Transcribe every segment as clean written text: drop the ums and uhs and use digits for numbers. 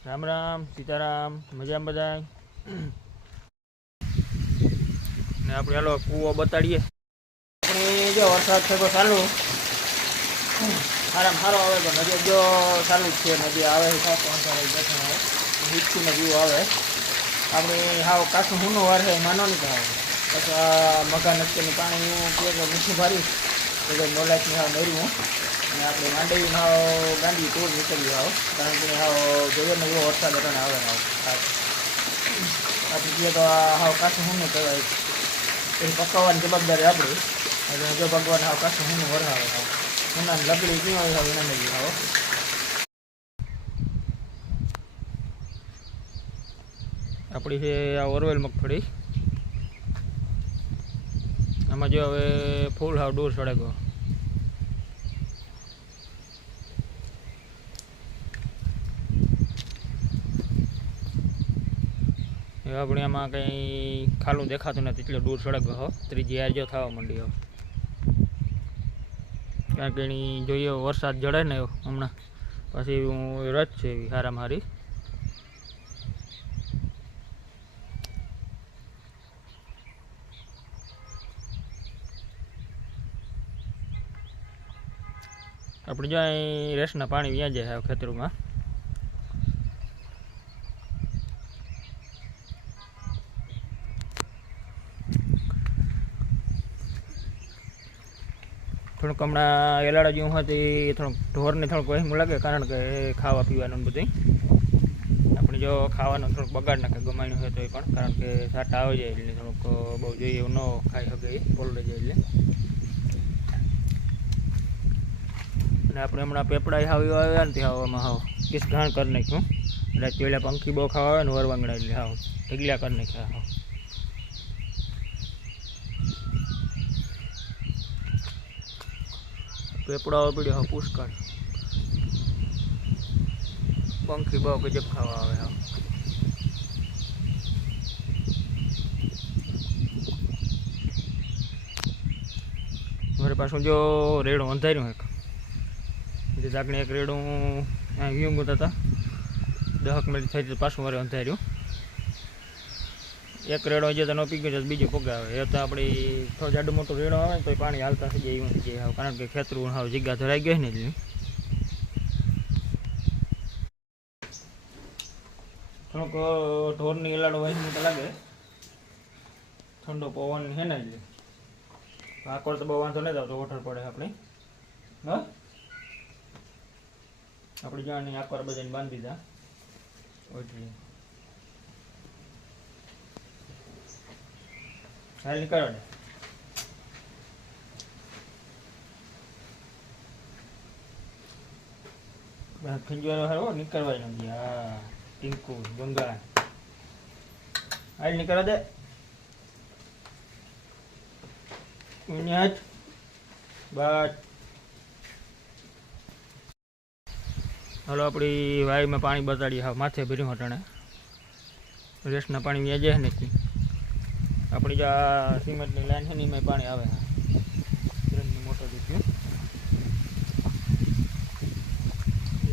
રામ રામ સીતારામ મજામાં બધા ને આપણે હાલો કૂવો બતાડીએ આપણે જો વરસાદ થયો ચાલુ સારામાં સારો આવે તો નદી જો ચાલુ જ છે નદી આવે મીઠું ને જેવું આવે આપણે હાવ કાચું હુંનું વાર છે માનો નહીં આવે પછી આ મગા નસ્તીનું પાણી પીએ તો મીઠું ભર્યું તો મોલાથી હાવ નર્યું અને આપણે માંડવી હાવ ગાંડી ટૂર નીકળ્યું હાવ કારણ કે હાવ જોઈએ ને એવો વરસાદ અટાણે આવે હાવ આપણે કહીએ તો આ હાવ કાચું હુંનું કહેવાય એ પકાવવાની જવાબદારી આપણી એટલે જો ભગવાન હાવ કાચું હુંનું વરસાવે હાવ ઉનાને લગડી પીવા હાવ એના નહીં હાવ આપણી છે આ ઓરવેલ મગફળી આમાં જો હવે ફૂલ હાવ દૂર ચડે ગયો આપણે આમાં કંઈ ખાલું દેખાતું નથી એટલે દૂર સડક હો ત્રીજી હાર જો થવા માંડી હો કારણ કે એની જોઈએ વરસાદ જડે ને હમણાં પછી હું રજ છે એવી હારામાં હારી આપણે જો અહીં રેસના પાણી વ્યાં જાય ખેતરોમાં થોડુંક હમણાં એલાડા જેવું હોય તો એ થોડુંક ઢોરને થોડુંક વહેમું લાગે કારણ કે ખાવા પીવાનું બધું આપણે જો ખાવાનું થોડુંક બગાડ નાખે ગમાણ્યું હોય તો એ પણ કારણ કે સાટા આવી જાય એટલે થોડુંક બહુ જોઈએ એવું ન ખાઈ શકે એ પોલડે જાય એટલે અને આપણે હમણાં પેપડા હાવ એવા આવ્યા ને ત્યાં આમાં હાવ કિસ ઘાણ કરી નાખ્યું એટલે પેલા પંખી બહુ ખાવા આવે ને વરવાંગડા એટલે હાવ ઢગલા કરી નાખ્યા હાવ પેપડાઓ પીડ્યો હા પુષ્કળ પંખી બહુ ગજબ ખાવા આવે હા મારે પાછું જો રેડું અંધાર્યું એક જે દાખલે એક રેડું અહીં ગુતા હતા 10 મિનિટ થઈ પાછું મારે અંધાર્યું એક રેડો જે તો ન પી ગયો બીજો પગે આવે એ તો આપણી થોડો જાડું મોટું રેડો આવે ને તો પાણી હાલતા થઈ જાય એવું થઈ જાય કારણ કે ખેતરું હાવ જગ્યા ધરાઈ ગઈ ને એટલે થોડોક ઢોરની એલાડો વાંચી તો લાગે ઠંડો પવન છે ને એટલે આકોર તો બહુ વાંધો નહીં આવતો ઓઠર પડે આપણે હા આપણે જાણે આકોર બધાને બાંધી દીધા ઓઠરી હાલ નીકળો ને ખંજવારો હારો નીકળવાય નથી હા ટીંકુ ગંગા હાલ નીકળો દે ઉન્યાત બાટ હાલો આપણી વાયુમાં પાણી બતાડીએ હા માથે ભર્યું હટાણે રેસના પાણી વ્યાજે નથી આપણી જે આ સિમેન્ટની લાઈન છે ને એમાં પાણી આવે ટ્રેનની મોટર દીધી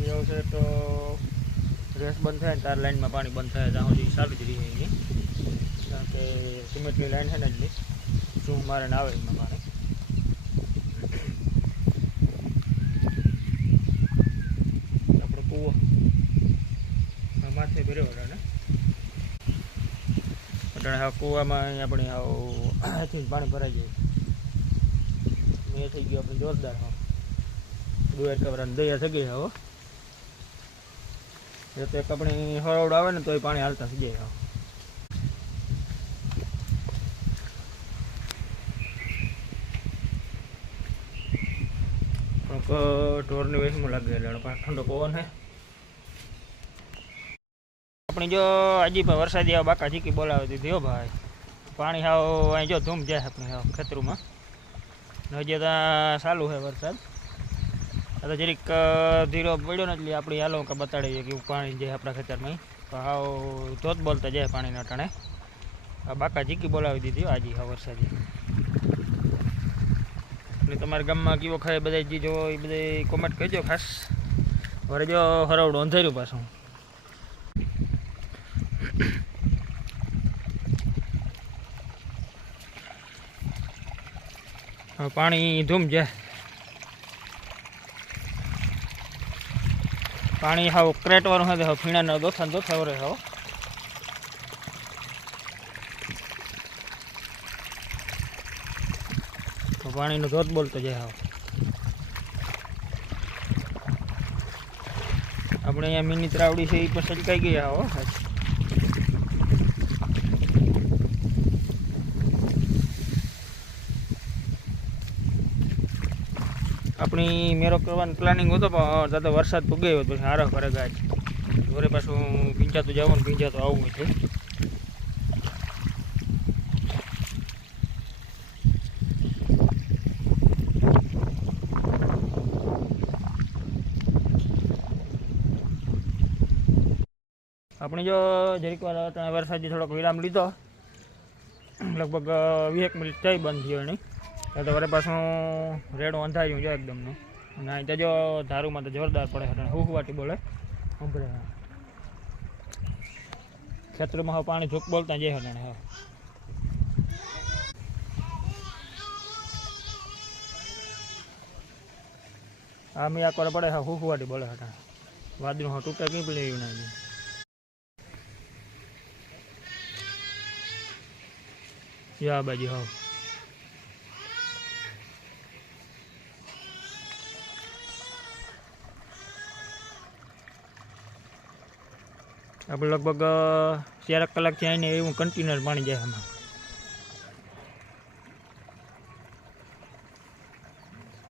એવું છે તો રેસ બંધ થાય ને તાર લાઈનમાં પાણી બંધ થાય ત્યાં સુધી ચાલુ જ રહી એની કારણ કે સિમેન્ટની લાઈન છે ને એટલી શું મારે ને આવે એમાં પાણી આપણો કૂવો માથે ભર્યો ને હા કૂવામાં આપણે હાથી પાણી ભરાઈ જાય એ થઈ ગયું આપણે જોરદાર હા દુવાર કવરાને દયા થઈ ગઈ હવે એ તો એક આપણે હરોડ આવે ને તો એ પાણી હાલતા થઈ જાય હા ઢોરની વેસમાં લાગે એટલે ઠંડો પવન હે આપણી જો હજી પણ વરસાદી આવા બાકા ચીકી બોલાવી દીધી હો ભાઈ પાણી હાવ અહીં જો ધૂમ જાય આપણે હાવ ખેતરમાં હજી ત્યાં ચાલુ છે વરસાદ આ તો જરીક ધીરો પડ્યો ને એટલે આપણે હાલો કે બતાડીએ કે પાણી જાય આપણા ખેતરમાં તો હાવ ધોધ બોલતા જાય પાણીના ટાણે આ બાકા ચીકી બોલાવી દીધી હજી હા વરસાદી એટલે તમારા ગામમાં કેવો ખાય બધા જે જો એ બધા કોમેન્ટ કરજો ખાસ વરે જો હરાવડું અંધાર્યું પાછું पानी धूम जाए पानी हाव क्रेट वालों है फीणा न दो था रहे हो पानी नो धोध बोलते जाए हाव अपने यहाँ मिनी तरावड़ी से पर सलकाई गया हो अपनी मेरो करवान प्लानिंग होतो पण दादा वरसाद पुगायो तो हारो करे गाय घरे पाछो पींचा तो जावो ने पींचा तो आवुं छे अपने जो जरीक वार वरसाद थोड़ोक विराम लीधो लगभग 20 मिनिट थई बंद थयो नहीं तो वरे पाछो रेडो अंधार्યું છે एकदम नो ना तो जो धारू में तो जोरदार पड़े है हुहुवाटी बोले संभळे खेतर में पानी झूक बोलता जे हटने है आम या कर पड़े हुहुवाटी बोले हटा वादरू हाँ टूटा कहीं पड़े ना या बाजी हाँ अब लगभग 4 कलाक थी आईने एवं कंटिन्यूअस पानी जाए हमें